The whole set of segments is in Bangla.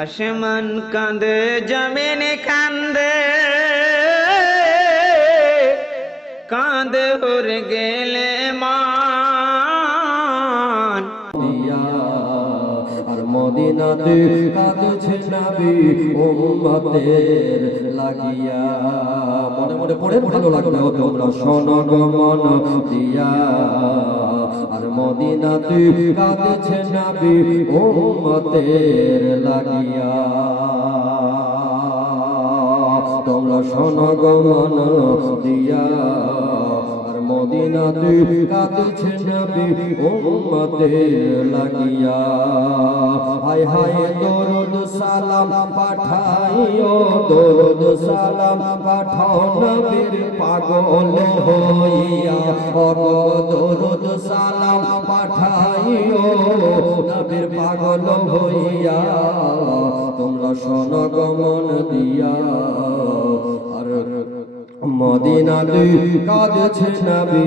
আসমান কাঁদে জমিন কান্দে, কাঁদে উড়ে গেলে মান। আর মদিনাতে কাঁদছে নবী উম্মতের লাগিয়া। মনে মনে পড়ে ভালো লাগবে তোমরা শোনো গো মন দিয়া। আর মদিনাতে কাঁদছে নবী উম্মতের লাগিয়া। তোমরা শোনো গো মন দিয়া। মদিনাতে কাঁদছে নবী উম্মতের লাগিয়া। হায় হায় দরুদ সালাম পাঠাইও, দরুদ সালাম পাঠাও নবীর পাগল হইয়া। দরুদ সালাম পাঠাইও নবীর পাগল হইয়া। তোমরা শোনো গো মন দিয়া। আর মদিনাতে কাঁদছে নবী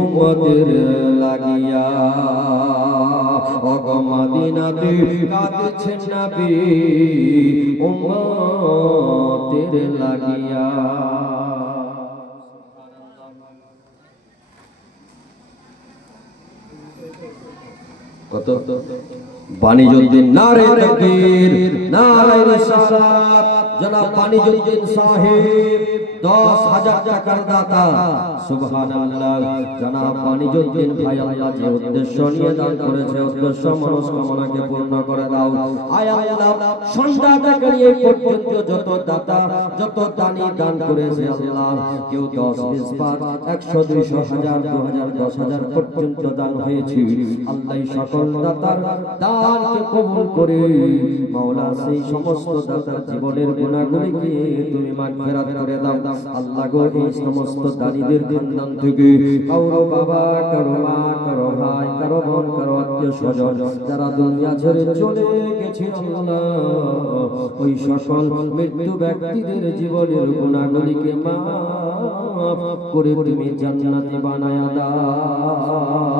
উম্মতের লাগিয়া। ওগো মদিনাতে কাঁদছে নবী উম্মতের লাগিয়া। কত বাণীজুদ্দিন নারে তাকবীর, নারে রিসালাত। জনাব বাণীজুদ্দিন সাহেব 10,000 টাকার দাতা। সুবহানাল্লাহ। জনাব বাণীজুদ্দিন ভাই, আল্লাহ যে উদ্দেশ্য নিয়ে দান করেছে, উদ্দেশ্য মনস্কামনাকে পূর্ণ করে দাও। আয় আল্লাহ, সন্ধ্যা থেকে এই পর্যন্ত যত দাতা, যত দানি দান করেছে আল্লাহ, কেউ 10, 20, 100, 200, 1000, 2000, 10,000 পর্যন্ত দান হয়েছে। আল্লাহ সকল দাতার দানকে কবুল করে মাওলা সেই সমস্ত দাতার জীবনের গুনাহগুলিকে তুমি মাগফিরাত করে দাও। আল্লাহ গো, এই সমস্ত দানীদের দান থেকে কারো বাবা, কারো মা, কারো ভাই, কারো বোন, কারো আত্মীয় স্বজন যারা দুনিয়া ছেড়ে চলে গেছে আল্লাহ, ওই সকল মৃত্যু ব্যক্তিদের জীবনের গুনাহগুলিকে মাফ করে তুমি জান্নাতি বানায়া দাও।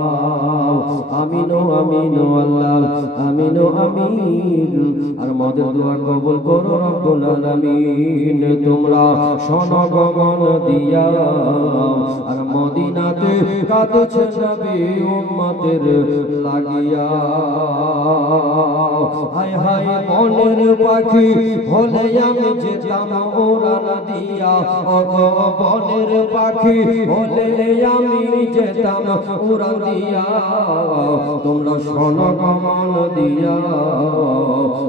আমিন ও আমিন ও আল্লাহ, আমিন ও আমিন। আর আমাদের দোয়া কবুল করো রব্বুল আলামিন। তোমরা শোনো গো মন দিয়া। আর মদিনাতে কাঁদছে নবী উম্মতের লাগিয়া। হায় হায় মনের পাখি হলে আমি যেতাম উড়ান দিয়া। ওগো বনের পাখি হলে আমি যেতাম উড়ান দিয়া। তোমরা শোনো গো মন দিয়া।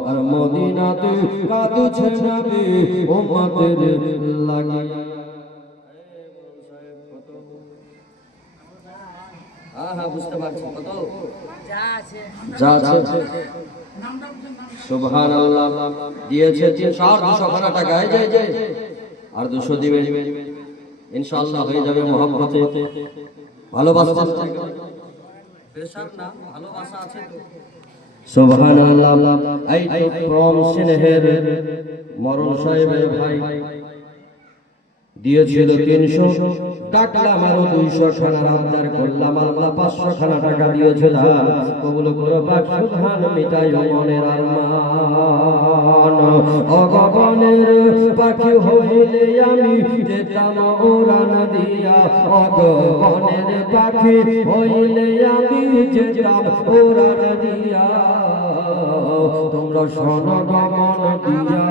আর মদিনাতে কাঁদছে নবী উম্মতের লাগিয়া। বুঝতে পারছি কত যা আছে। সুবহানাল্লাহ। দিয়েছে 300 টাকা। আর 200 দিবেন, ইনশাআল্লাহ হয়ে যাবে মহব্বতে, ভালোবাসা। পেশাব না, ভালোবাসা আছে তো। সুবহানাল্লাহ। এই তো ফ্রম সিনহের মরণ সাহেবের ভাই দিয়েছিল 300, ডাকলাম আরো 200 খানা, আবদার করলাম আল্লাহ 500 খানা টাকা দিয়েছে। কবুল করো পাক, সুবহান মিটাই মনের আরমান। অগবনের পাখি হইলে আমি যেতাম উড়ান দিয়া। অগবনের পাখি হইলে আমি যেতাম উড়ান দিয়া। তোমরা শোনো গো মন দিয়া।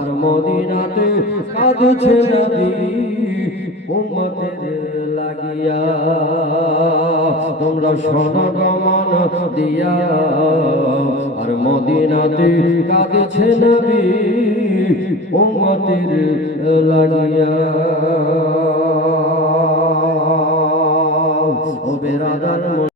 আর মদিনাতে কাঁদছে নবী উম্মতের লাগিয়া। তোমরা শোনো গো মন দিয়া। আর মদিনাতে কাঁদছে নবী উম্মতের লাগিয়া।